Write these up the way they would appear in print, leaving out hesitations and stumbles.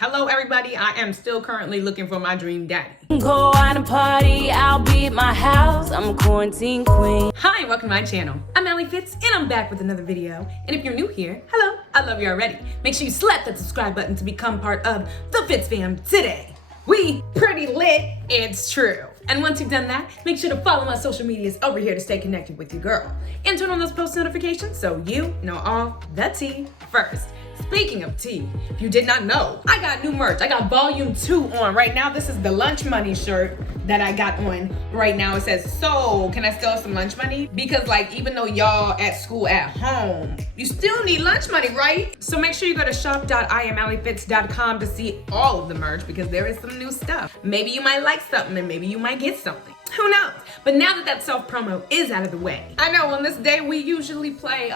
Hello everybody, I am still currently looking for my dream daddy. Go out and party, I'll be at my house, I'm a quarantine queen. Hi, welcome to my channel. I'm Alli Fitz and I'm back with another video. And if you're new here, hello, I love you already. Make sure you slap that subscribe button to become part of the FITZFAM today. We pretty lit, it's true. And once you've done that, make sure to follow my social medias over here to stay connected with your girl. And turn on those post notifications so you know all the tea first. Speaking of tea, if you did not know, I got new merch. I got volume 2 on right now. This is the lunch money shirt that I got on right now. It says, so can I still have some lunch money? Because like, even though y'all at school at home, you still need lunch money, right? So make sure you go to shop.iamallifitz.com to see all of the merch because there is some new stuff. Maybe you might like something and maybe you might get something. Who knows? But now that that self-promo is out of the way, I know on this day we usually play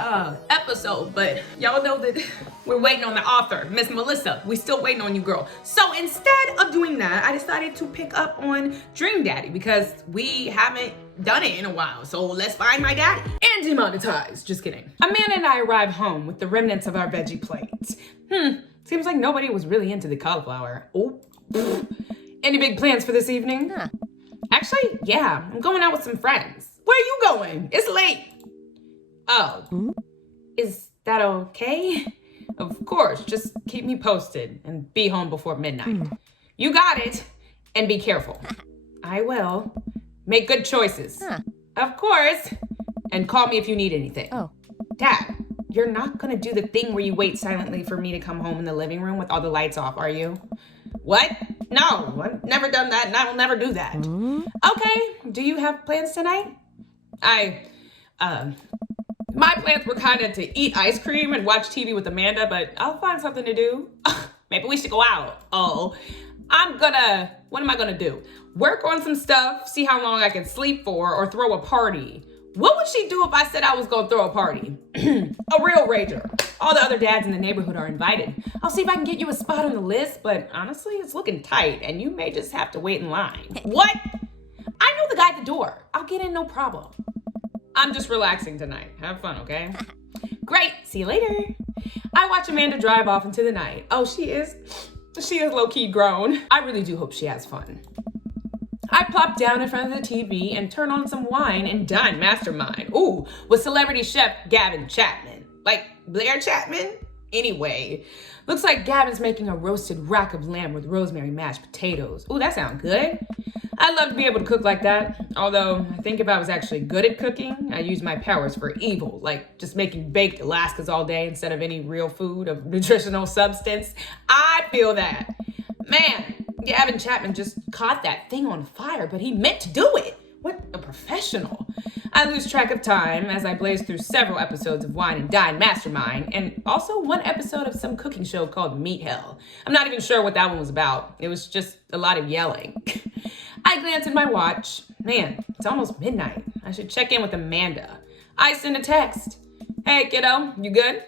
episode, but y'all know that we're waiting on the author, Miss Melissa. We still waiting on you, girl. So instead of doing that, I decided to pick up on Dream Daddy because we haven't done it in a while. So let's find my daddy. And demonetized. Just kidding. Amanda and I arrive home with the remnants of our veggie plates. Seems like nobody was really into the cauliflower. Oh. Any big plans for this evening? Huh. Actually, yeah, I'm going out with some friends. Where are you going? It's late. Oh, Is that okay? Of course, just keep me posted and be home before midnight. You got it, and be careful. I will. Make good choices. Of course, and call me if you need anything. Oh. Dad, you're not gonna do the thing where you wait silently for me to come home in the living room with all the lights off, are you? What? No, I've never done that and I will never do that. Okay, do you have plans tonight? My plans were kind of to eat ice cream and watch TV with Amanda, but I'll find something to do. Maybe we should go out. What am I gonna do? Work on some stuff, see how long I can sleep for, or throw a party. What would she do if I said I was gonna throw a party? A real rager. All the other dads in the neighborhood are invited. I'll see if I can get you a spot on the list, but honestly, it's looking tight and you may just have to wait in line. What? I know the guy at the door. I'll get in, no problem. I'm just relaxing tonight. Have fun, okay? Great, see you later. I watch Amanda drive off into the night. Oh, she is low-key grown. I really do hope she has fun. I plop down in front of the TV and turn on some wine and dine mastermind. Ooh, with celebrity chef Gavin Chapman. Like Blair Chapman? Anyway, looks like Gavin's making a roasted rack of lamb with rosemary mashed potatoes. Ooh, that sounds good. I'd love to be able to cook like that. Although, I think if I was actually good at cooking, I'd use my powers for evil. Like just making baked Alaskas all day instead of any real food of nutritional substance. I feel that. Man, Gavin Chapman just caught that thing on fire, but he meant to do it. What a professional. I lose track of time as I blaze through several episodes of Wine and Dine Mastermind, and also one episode of some cooking show called Meat Hell. I'm not even sure what that one was about. It was just a lot of yelling. I glance at my watch. Man, it's almost midnight. I should check in with Amanda. I send a text. Hey, kiddo, you good?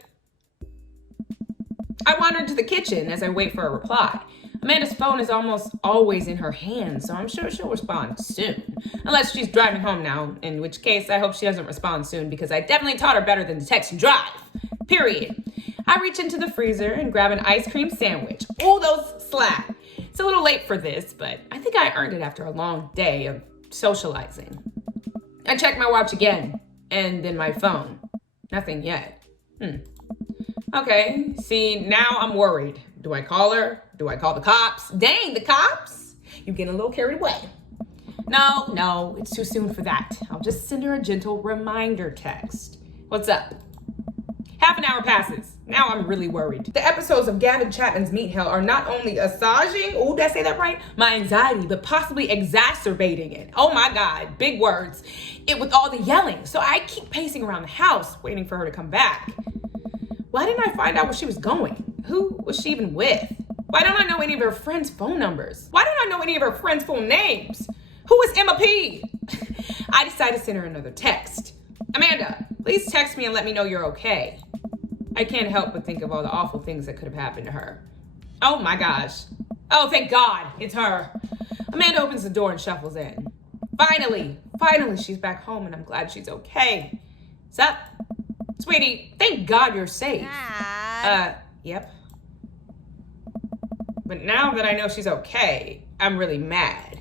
I wander into the kitchen as I wait for a reply. Amanda's phone is almost always in her hand, so I'm sure she'll respond soon. Unless she's driving home now, in which case I hope she doesn't respond soon because I definitely taught her better than to text and drive. Period. I reach into the freezer and grab an ice cream sandwich. Oh, those slap. It's a little late for this, but I think I earned it after a long day of socializing. I check my watch again, and then my phone. Nothing yet. Okay, see, now I'm worried. Do I call her? Do I call the cops? Dang, the cops? You're getting a little carried away. No, it's too soon for that. I'll just send her a gentle reminder text. What's up? Half an hour passes. Now I'm really worried. The episodes of Gavin Chapman's Meat Hell are not only assuaging, oh, did I say that right? My anxiety, but possibly exacerbating it. Oh my God, big words. It with all the yelling. So I keep pacing around the house, waiting for her to come back. Why didn't I find out where she was going? Who was she even with? Why don't I know any of her friends' phone numbers? Why don't I know any of her friends' full names? Who is Emma P? I decide to send her another text. Amanda, please text me and let me know you're okay. I can't help but think of all the awful things that could have happened to her. Oh my gosh. Oh, thank God, it's her. Amanda opens the door and shuffles in. Finally, she's back home and I'm glad she's okay. Sup? Sweetie, thank God you're safe. Dad. Yep. But now that I know she's okay, I'm really mad.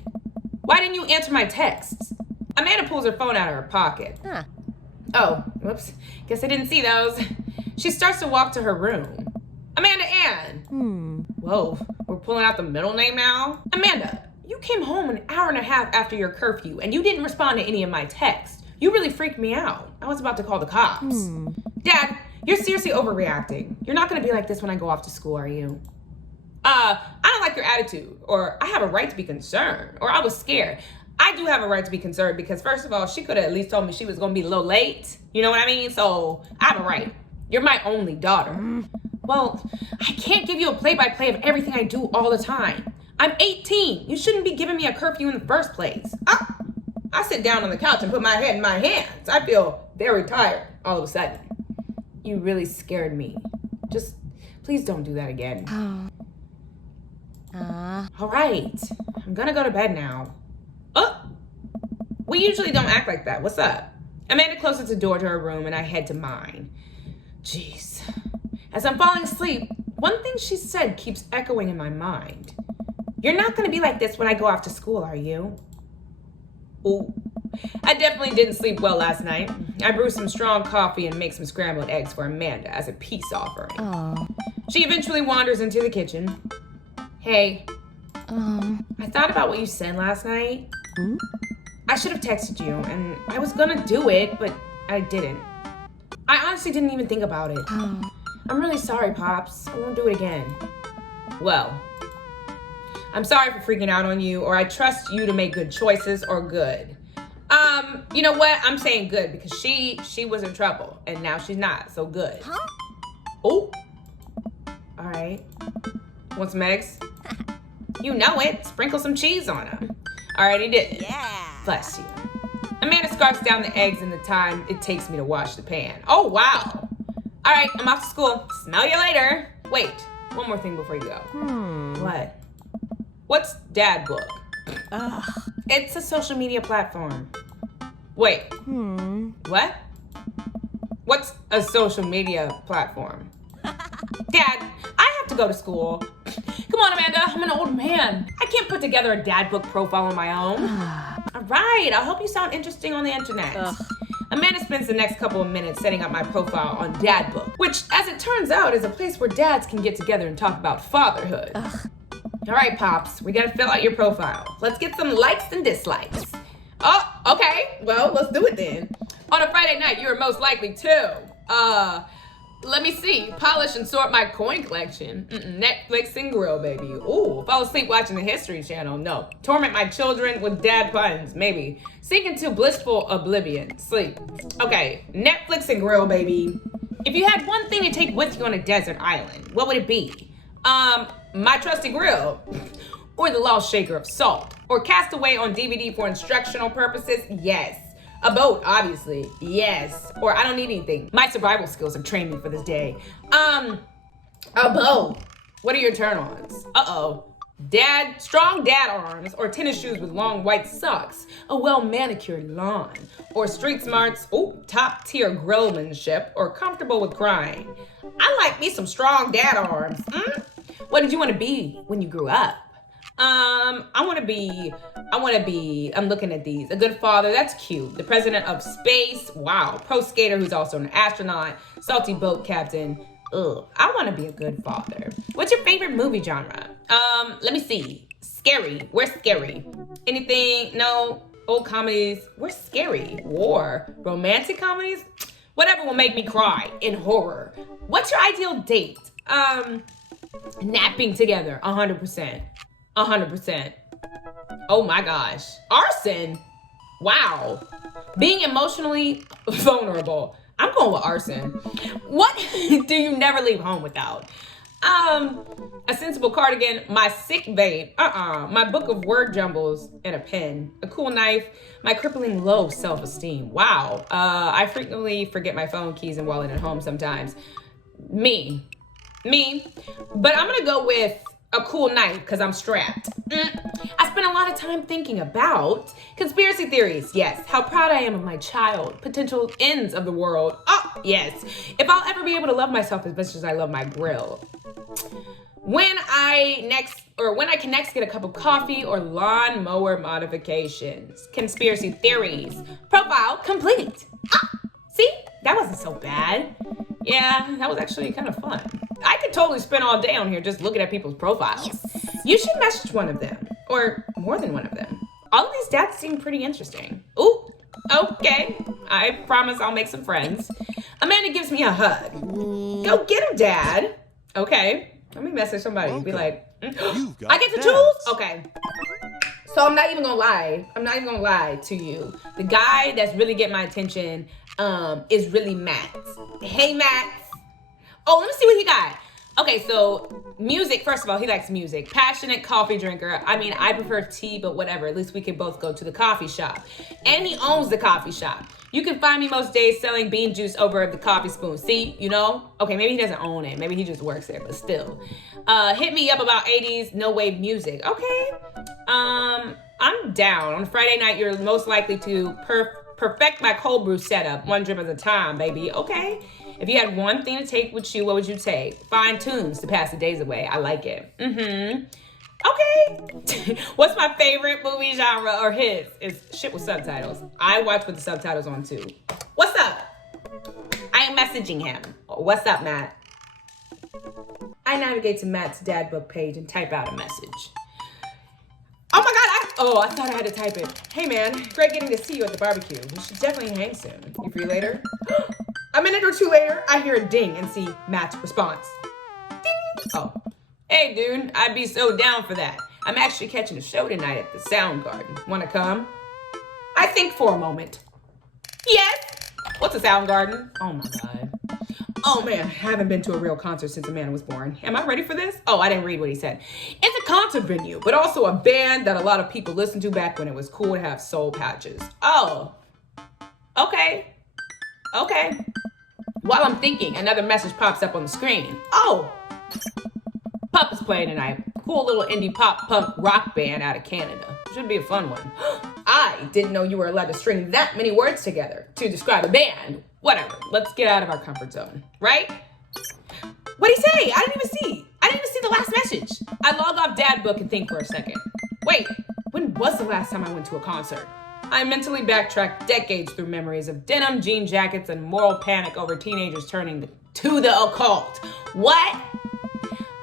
Why didn't you answer my texts? Amanda pulls her phone out of her pocket. Oh, whoops. Guess I didn't see those. She starts to walk to her room. Amanda Ann. Whoa, we're pulling out the middle name now? Amanda, you came home an hour and a half after your curfew and you didn't respond to any of my texts. You really freaked me out. I was about to call the cops. Dad, you're seriously overreacting. You're not gonna be like this when I go off to school, are you? I don't like your attitude, or I have a right to be concerned, or I was scared. I do have a right to be concerned because first of all, she could have at least told me she was gonna be a little late. You know what I mean? So I have a right. You're my only daughter. Well, I can't give you a play-by-play of everything I do all the time. I'm 18. You shouldn't be giving me a curfew in the first place. I sit down on the couch and put my head in my hands. I feel very tired all of a sudden. You really scared me. Just please don't do that again. All right, I'm gonna go to bed now. Oh, we usually don't act like that. What's up? Amanda closes the door to her room and I head to mine. Jeez. As I'm falling asleep, one thing she said keeps echoing in my mind. You're not gonna be like this when I go off to school, are you? Ooh, I definitely didn't sleep well last night. I brewed some strong coffee and make some scrambled eggs for Amanda as a peace offering. She eventually wanders into the kitchen. Hey, I thought about what you said last night. I should have texted you, and I was gonna do it, but I didn't. I honestly didn't even think about it. I'm really sorry, Pops. I won't do it again. Well, I'm sorry for freaking out on you, or I trust you to make good choices, or good. You know what? I'm saying good because she was in trouble, and now she's not, so good. Oh, all right. Want some eggs? You know it. Sprinkle some cheese on them. Already did. Yeah. Bless you. Amanda scarfs down the eggs in the time it takes me to wash the pan. Oh, wow. All right, I'm off to school. Smell you later. Wait, one more thing before you go. What? What's Dad Book? It's a social media platform. Wait. What? What's a social media platform? Dad, I have to go to school. Come on, Amanda, I'm an old man. I can't put together a Dad Book profile on my own. All right, I hope you sound interesting on the internet. Amanda spends the next couple of minutes setting up my profile on Dad Book, which, as it turns out, is a place where dads can get together and talk about fatherhood. All right, Pops, we gotta fill out your profile. Let's get some likes and dislikes. Oh, okay, well, let's do it then. On a Friday night, you are most likely to, let me see. Polish and sort my coin collection. Netflix and grill, baby. Ooh, fall asleep watching the History Channel. No. Torment my children with dad puns. Maybe. Sink into blissful oblivion. Sleep. Okay. Netflix and grill, baby. If you had one thing to take with you on a desert island, what would it be? My trusty grill. Or the lost shaker of salt. Or Castaway on DVD for instructional purposes. Yes. A boat, obviously. Yes. Or I don't need anything. My survival skills have trained me for this day. A boat. What are your turn-ons? Strong dad arms, or tennis shoes with long white socks, a well-manicured lawn, or street smarts, top-tier grillmanship, or comfortable with crying. I like me some strong dad arms. What did you want to be when you grew up? I'm looking at these. A good father, that's cute. The president of space, wow. Pro skater who's also an astronaut. Salty boat captain, ugh. I want to be a good father. What's your favorite movie genre? Let me see. Scary, where's scary? Anything, no? Old comedies, where's scary? War, romantic comedies? Whatever will make me cry in horror. What's your ideal date? Napping together, 100%. 100%. Oh my gosh. Arson? Wow. Being emotionally vulnerable. I'm going with arson. What do you never leave home without? A sensible cardigan, my sick vape, my book of word jumbles, and a pen, a cool knife, my crippling low self-esteem. Wow. I frequently forget my phone, keys, and wallet at home sometimes. Me. But I'm gonna go with a cool knife because I'm strapped. I spent a lot of time thinking about conspiracy theories. Yes. How proud I am of my child. Potential ends of the world. Oh, yes. If I'll ever be able to love myself as much as I love my grill. When I can next get a cup of coffee or lawnmower modifications. Conspiracy theories. Profile complete. Ah, see, that wasn't so bad. Yeah, that was actually kind of fun. I could totally spend all day on here just looking at people's profiles. Yes. You should message one of them, or more than one of them. All of these dads seem pretty interesting. Ooh, okay. I promise I'll make some friends. Amanda gives me a hug. Go get him, Dad. Okay. Let me message somebody and be like, I get to choose? Okay. So I'm not even gonna lie to you. The guy that's really getting my attention is really Matt. Hey, Matt. Oh, let me see what he got. Okay, so music, first of all, he likes music. Passionate coffee drinker. I mean, I prefer tea, but whatever. At least we can both go to the coffee shop. And he owns the coffee shop. You can find me most days selling bean juice over the coffee spoon. See, you know? Okay, maybe he doesn't own it. Maybe he just works there, but still. Hit me up about 80s no wave music. Okay. I'm down. On Friday night, you're most likely to perfect my cold brew setup. One drip at a time, baby. Okay. If you had one thing to take with you, what would you take? Fine tunes to pass the days away. I like it. Okay. What's my favorite movie genre or his? Is shit with subtitles. I watch with the subtitles on too. What's up? I am messaging him. What's up, Matt? I navigate to Matt's dad book page and type out a message. Oh my God, I thought I had to type it. Hey man, great getting to see you at the barbecue. We should definitely hang soon. You free later? A minute or two later, I hear a ding and see Matt's response. Ding! Oh. Hey dude, I'd be so down for that. I'm actually catching a show tonight at the Soundgarden. Wanna come? I think for a moment. Yes! What's a Soundgarden? Oh my God. Oh man, I haven't been to a real concert since Amanda was born. Am I ready for this? Oh, I didn't read what he said. It's a concert venue, but also a band that a lot of people listened to back when it was cool to have soul patches. Oh. Okay. Okay. While I'm thinking, another message pops up on the screen. Oh. Pup is playing tonight. Cool little indie pop punk rock band out of Canada. Should be a fun one. I didn't know you were allowed to string that many words together to describe a band. Whatever, let's get out of our comfort zone, right? What'd he say? I didn't even see the last message. I log off dad book and think for a second. Wait, when was the last time I went to a concert? I mentally backtracked decades through memories of denim jean jackets and moral panic over teenagers turning to the occult. What?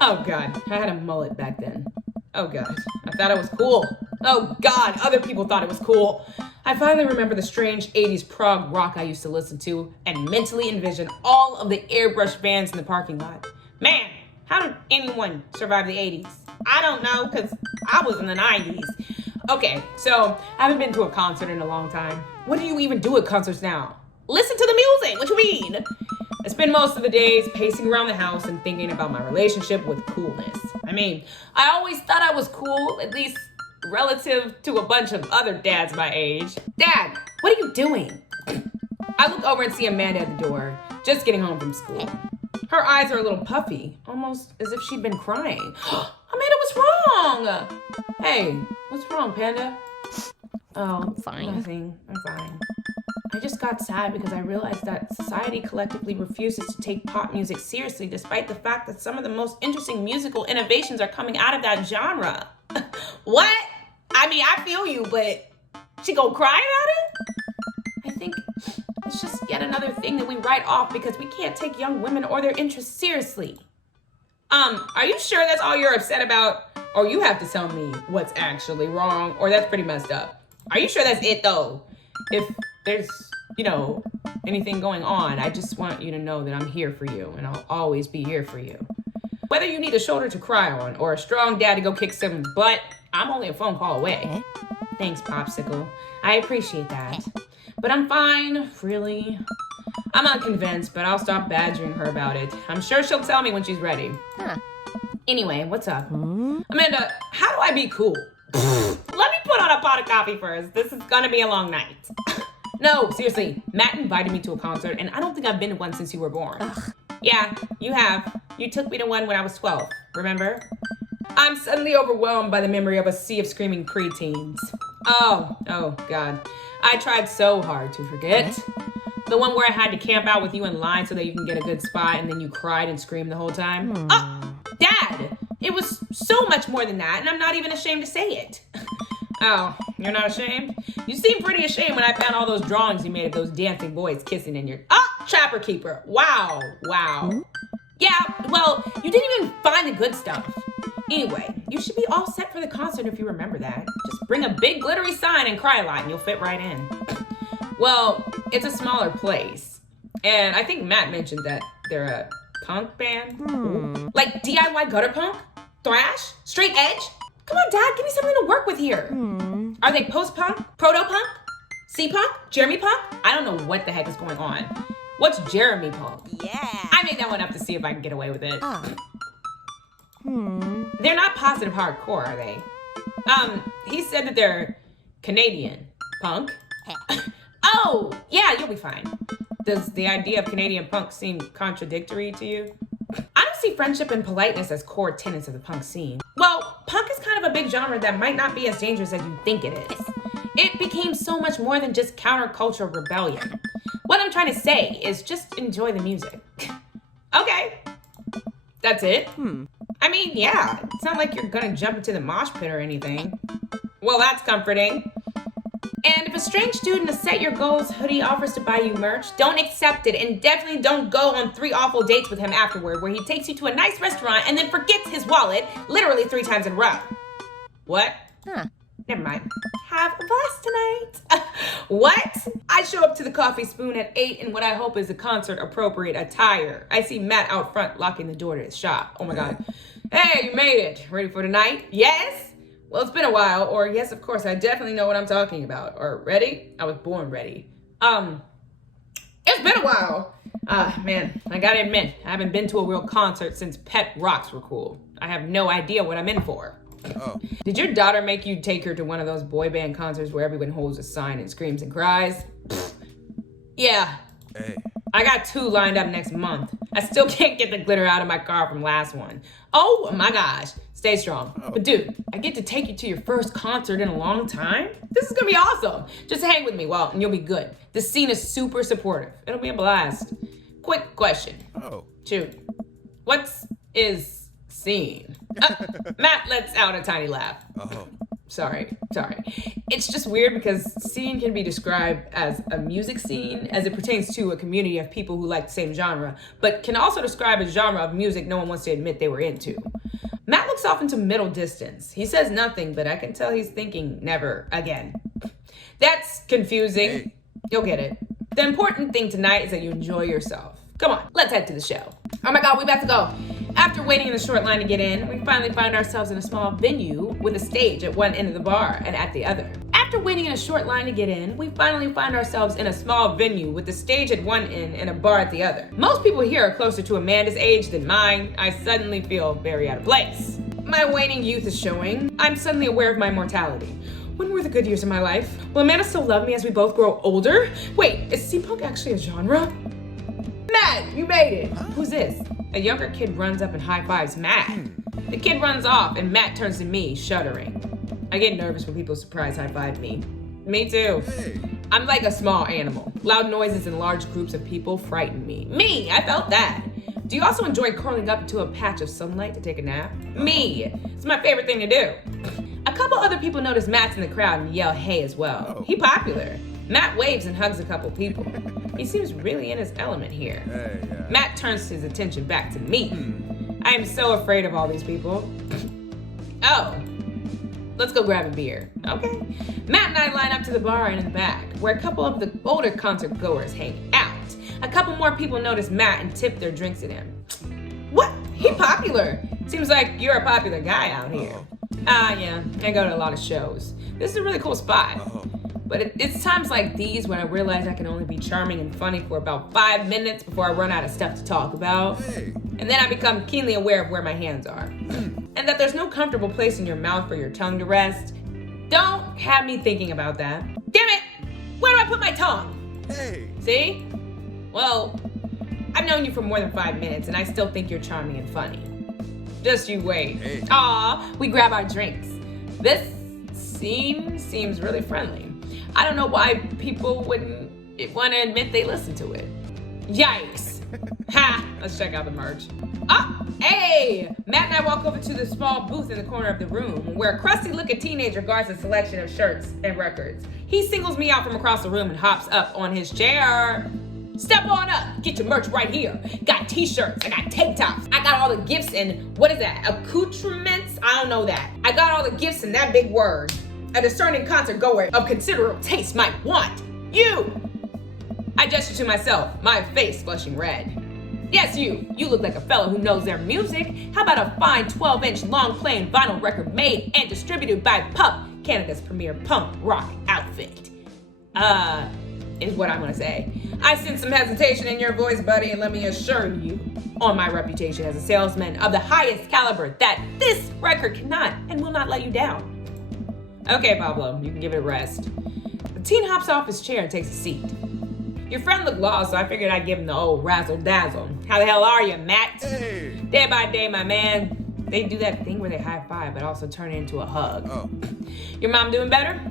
Oh God, I had a mullet back then. Oh God, I thought it was cool. Oh God, other people thought it was cool. I finally remember the strange 80s prog rock I used to listen to and mentally envision all of the airbrush bands in the parking lot. Man, how did anyone survive the 80s? I don't know, because I was in the 90s. Okay, so I haven't been to a concert in a long time. What do you even do at concerts now? Listen to the music, what you mean? I spend most of the days pacing around the house and thinking about my relationship with coolness. I mean, I always thought I was cool, at least relative to a bunch of other dads my age. Dad, what are you doing? I look over and see Amanda at the door, just getting home from school. Her eyes are a little puffy, almost as if she'd been crying. Amanda, what's wrong? Hey, what's wrong, Panda? Oh, I'm fine. Nothing. I'm fine. I just got sad because I realized that society collectively refuses to take pop music seriously, despite the fact that some of the most interesting musical innovations are coming out of that genre. What? I mean, I feel you, but she gonna cry about it? I think it's just yet another thing that we write off because we can't take young women or their interests seriously. Are you sure that's all you're upset about? Or you have to tell me what's actually wrong, or that's pretty messed up. Are you sure that's it though? If there's, anything going on, I just want you to know that I'm here for you and I'll always be here for you. Whether you need a shoulder to cry on or a strong dad to go kick someone's butt, I'm only a phone call away. Thanks, Popsicle. I appreciate that. But I'm fine, really. I'm unconvinced, but I'll stop badgering her about it. I'm sure she'll tell me when she's ready. Huh. Anyway, what's up? Amanda, how do I be cool? Let me put on a pot of coffee first. This is gonna be a long night. No, seriously, Matt invited me to a concert, and I don't think I've been to one since you were born. Ugh. Yeah, you have. You took me to one when I was 12, remember? I'm suddenly overwhelmed by the memory of a sea of screaming preteens. Oh God. I tried so hard to forget. The one where I had to camp out with you in line so that you can get a good spot, and then you cried and screamed the whole time. Oh, Dad, It was so much more than that, and I'm not even ashamed to say it. Oh, you're not ashamed? You seemed pretty ashamed when I found all those drawings you made of those dancing boys kissing in your... Trapper Keeper. Wow. Yeah, well, you didn't even find the good stuff. Anyway, you should be all set for the concert if you remember that. Just bring a big glittery sign and cry a lot and you'll fit right in. Well, it's a smaller place. And I think Matt mentioned that they're a punk band. Like DIY gutter punk? Thrash? Straight edge? Come on, Dad, give me something to work with here. Are they post-punk? Proto-punk? C-punk? Jeremy punk? I don't know what the heck is going on. What's Jeremy punk? Yeah. I made that one up to see if I can get away with it. They're not positive hardcore, are they? He said that they're Canadian punk. Oh, yeah, you'll be fine. Does the idea of Canadian punk seem contradictory to you? I don't see friendship and politeness as core tenets of the punk scene. Well, punk is kind of a big genre that might not be as dangerous as you think it is. It became so much more than just countercultural rebellion. What I'm trying to say is just enjoy the music. Okay, that's it. I mean, yeah, it's not like you're gonna jump into the mosh pit or anything. Well, that's comforting. And if a strange dude in a Set Your Goals hoodie offers to buy you merch, don't accept it, and definitely don't go on 3 awful dates with him afterward where he takes you to a nice restaurant and then forgets his wallet literally 3 times in a row. What? Never mind. Have a blast tonight. What? I show up to the Coffee Spoon at 8 in what I hope is a concert-appropriate attire. I see Matt out front locking the door to his shop. Oh my God. Hey, you made it. Ready for tonight? Yes? Well, it's been a while. Or yes, of course, I definitely know what I'm talking about. Or ready? I was born ready. It's been a while. Man, I gotta admit, I haven't been to a real concert since Pet Rocks were cool. I have no idea what I'm in for. Did your daughter make you take her to one of those boy band concerts where everyone holds a sign and screams and cries? Yeah. Hey. I got 2 lined up next month. I still can't get the glitter out of my car from last one. Oh my gosh. Stay strong. But dude, I get to take you to your first concert in a long time? This is gonna be awesome. Just hang with me, and you'll be good. The scene is super supportive. It'll be a blast. Quick question. Shoot. What is scene? Matt lets out a tiny laugh. Sorry. It's just weird because scene can be described as a music scene as it pertains to a community of people who like the same genre, but can also describe a genre of music no one wants to admit they were into. Matt looks off into middle distance. He says nothing, but I can tell he's thinking never again. That's confusing. Hey. You'll get it. The important thing tonight is that you enjoy yourself. Come on, let's head to the show. Oh my God, we about to go. After waiting in a short line to get in, we finally find ourselves in a small venue with a stage at one end of the bar and at the other. After waiting in a short line to get in, we finally find ourselves in a small venue with the stage at one end and a bar at the other. Most people here are closer to Amanda's age than mine. I suddenly feel very out of place. My waning youth is showing. I'm suddenly aware of my mortality. When were the good years of my life? Will Amanda still love me as we both grow older? Wait, is steampunk actually a genre? Matt, you made it. Who's this? A younger kid runs up and high-fives Matt. The kid runs off and Matt turns to me, shuddering. I get nervous when people surprise high-five me. Me too. Hey. I'm like a small animal. Loud noises and large groups of people frighten me. Me, I felt that. Do you also enjoy curling up into a patch of sunlight to take a nap? Me, it's my favorite thing to do. A couple other people notice Matt's in the crowd and yell hey as well. He popular. Matt waves and hugs a couple people. He seems really in his element here. Hey, yeah. Matt turns his attention back to me. I am so afraid of all these people. Oh, let's go grab a beer. Okay. Matt and I line up to the bar in the back, where a couple of the older concert goers hang out. A couple more people notice Matt and tip their drinks at him. What? He popular. Seems like you're a popular guy out here. Yeah, I go to a lot of shows. This is a really cool spot. But it's times like these when I realize I can only be charming and funny for about 5 minutes before I run out of stuff to talk about. Hey. And then I become keenly aware of where my hands are. And that there's no comfortable place in your mouth for your tongue to rest. Don't have me thinking about that. Damn it! Where do I put my tongue? Hey. See? Well, I've known you for more than 5 minutes and I still think you're charming and funny. Just you wait. Hey. Aw, we grab our drinks. This scene seems really friendly. I don't know why people wouldn't want to admit they listen to it. Yikes. Ha! Let's check out the merch. Oh, hey! Matt and I walk over to the small booth in the corner of the room where a crusty-looking teenager guards a selection of shirts and records. He singles me out from across the room and hops up on his chair. Step on up, get your merch right here. Got t-shirts, I got tank tops, I got all the gifts and, what is that, accoutrements? I don't know that. I got all the gifts in that big word. A discerning concert goer of considerable taste might want. You! I gesture to myself, my face flushing red. Yes, you look like a fellow who knows their music. How about a fine 12-inch long-playing vinyl record made and distributed by Pup, Canada's premier punk rock outfit? Is what I'm gonna say. I sense some hesitation in your voice, buddy, and let me assure you, on my reputation as a salesman of the highest caliber, that this record cannot and will not let you down. Okay, Pablo, you can give it a rest. The teen hops off his chair and takes a seat. Your friend looked lost, so I figured I'd give him the old razzle-dazzle. How the hell are you, Matt? Hey. Day by day, my man. They do that thing where they high-five, but also turn it into a hug. Oh. Your mom doing better?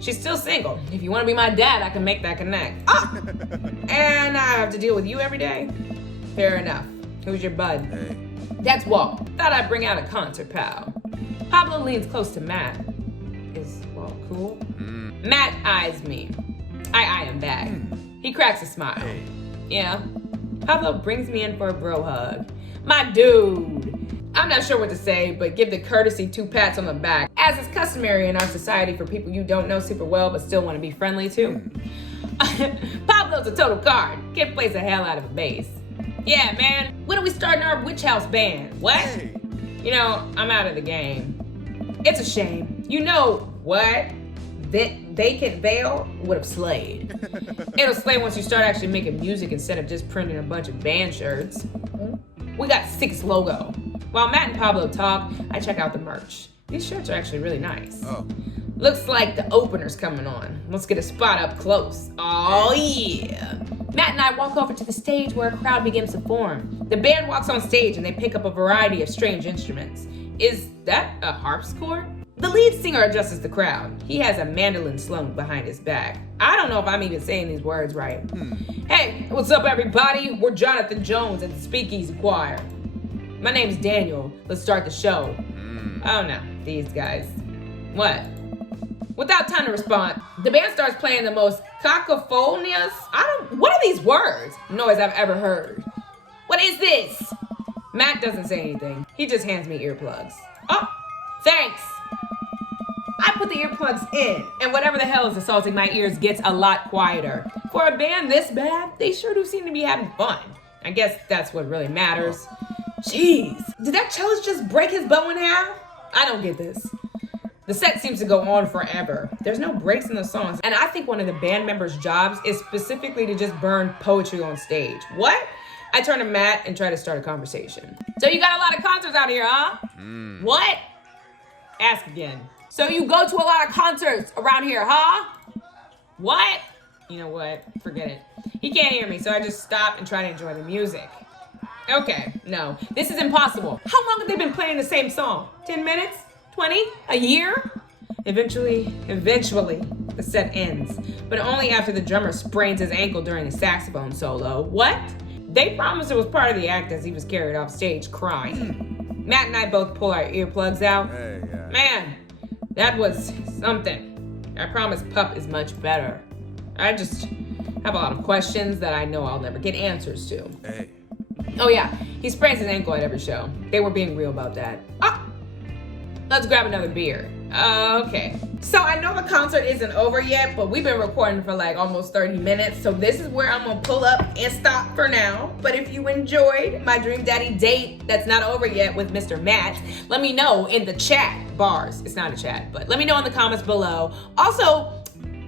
She's still single. If you want to be my dad, I can make that connect. Oh! And I have to deal with you every day? Fair enough. Who's your bud? Hey. That's Walt. Thought I'd bring out a concert pal. Pablo leans close to Matt. Is Walt cool? Matt eyes me. I eye him back. He cracks a smile. Hey. Yeah. Pablo brings me in for a bro hug. My dude. I'm not sure what to say, but give the courtesy 2 pats on the back, as is customary in our society for people you don't know super well but still want to be friendly to. Pablo's a total card. Kid plays the hell out of a bass. Yeah, man. When are we starting our Witch House band? What? Hey. You know, I'm out of the game. It's a shame. You know what? That vacant veil would have slayed. It'll slay once you start actually making music instead of just printing a bunch of band shirts. We got 6 logo. While Matt and Pablo talk, I check out the merch. These shirts are actually really nice. Oh. Looks like the opener's coming on. Let's get a spot up close. Oh yeah. Matt and I walk over to the stage where a crowd begins to form. The band walks on stage and they pick up a variety of strange instruments. Is that a harpsichord? The lead singer addresses the crowd. He has a mandolin slung behind his back. I don't know if I'm even saying these words right. Hey, what's up everybody? We're Jonathan Jones at the Speakeasy Choir. My name's Daniel. Let's start the show. Oh no, these guys. What? Without time to respond, the band starts playing the most cacophonious, what are these words? Noise I've ever heard. What is this? Matt doesn't say anything. He just hands me earplugs. Oh, thanks. I put the earplugs in, and whatever the hell is assaulting my ears gets a lot quieter. For a band this bad, they sure do seem to be having fun. I guess that's what really matters. Jeez, did that cellist just break his bow in half? I don't get this. The set seems to go on forever. There's no breaks in the songs, and I think one of the band members' jobs is specifically to just burn poetry on stage. What? I turn to Matt and try to start a conversation. So you got a lot of concerts out here, huh? What? Ask again. So you go to a lot of concerts around here, huh? What? You know what? Forget it. He can't hear me, so I just stop and try to enjoy the music. Okay, no, this is impossible. How long have they been playing the same song? 10 minutes? 20? A year? Eventually, the set ends, but only after the drummer sprains his ankle during the saxophone solo. What? They promised it was part of the act as he was carried off stage crying. Matt and I both pull our earplugs out. Hey, yeah. Man, that was something. I promise Pup is much better. I just have a lot of questions that I know I'll never get answers to. Hey. Oh yeah, he sprains his ankle at every show. They were being real about that. Ah! Let's grab another beer. Okay. So I know the concert isn't over yet, but we've been recording for like almost 30 minutes. So this is where I'm gonna pull up and stop for now. But if you enjoyed my Dream Daddy date that's not over yet with Mr. Matt, let me know in the chat bars. It's not a chat, but let me know in the comments below. Also,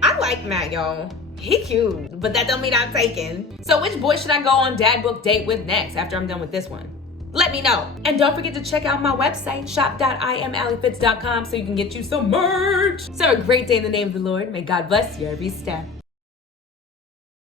I like Matt, y'all. He cute, but that don't mean I'm taken. So which boy should I go on dad book date with next after I'm done with this one? Let me know. And don't forget to check out my website, shop.iamallifitz.com, so you can get you some merch. So have a great day in the name of the Lord. May God bless you every step.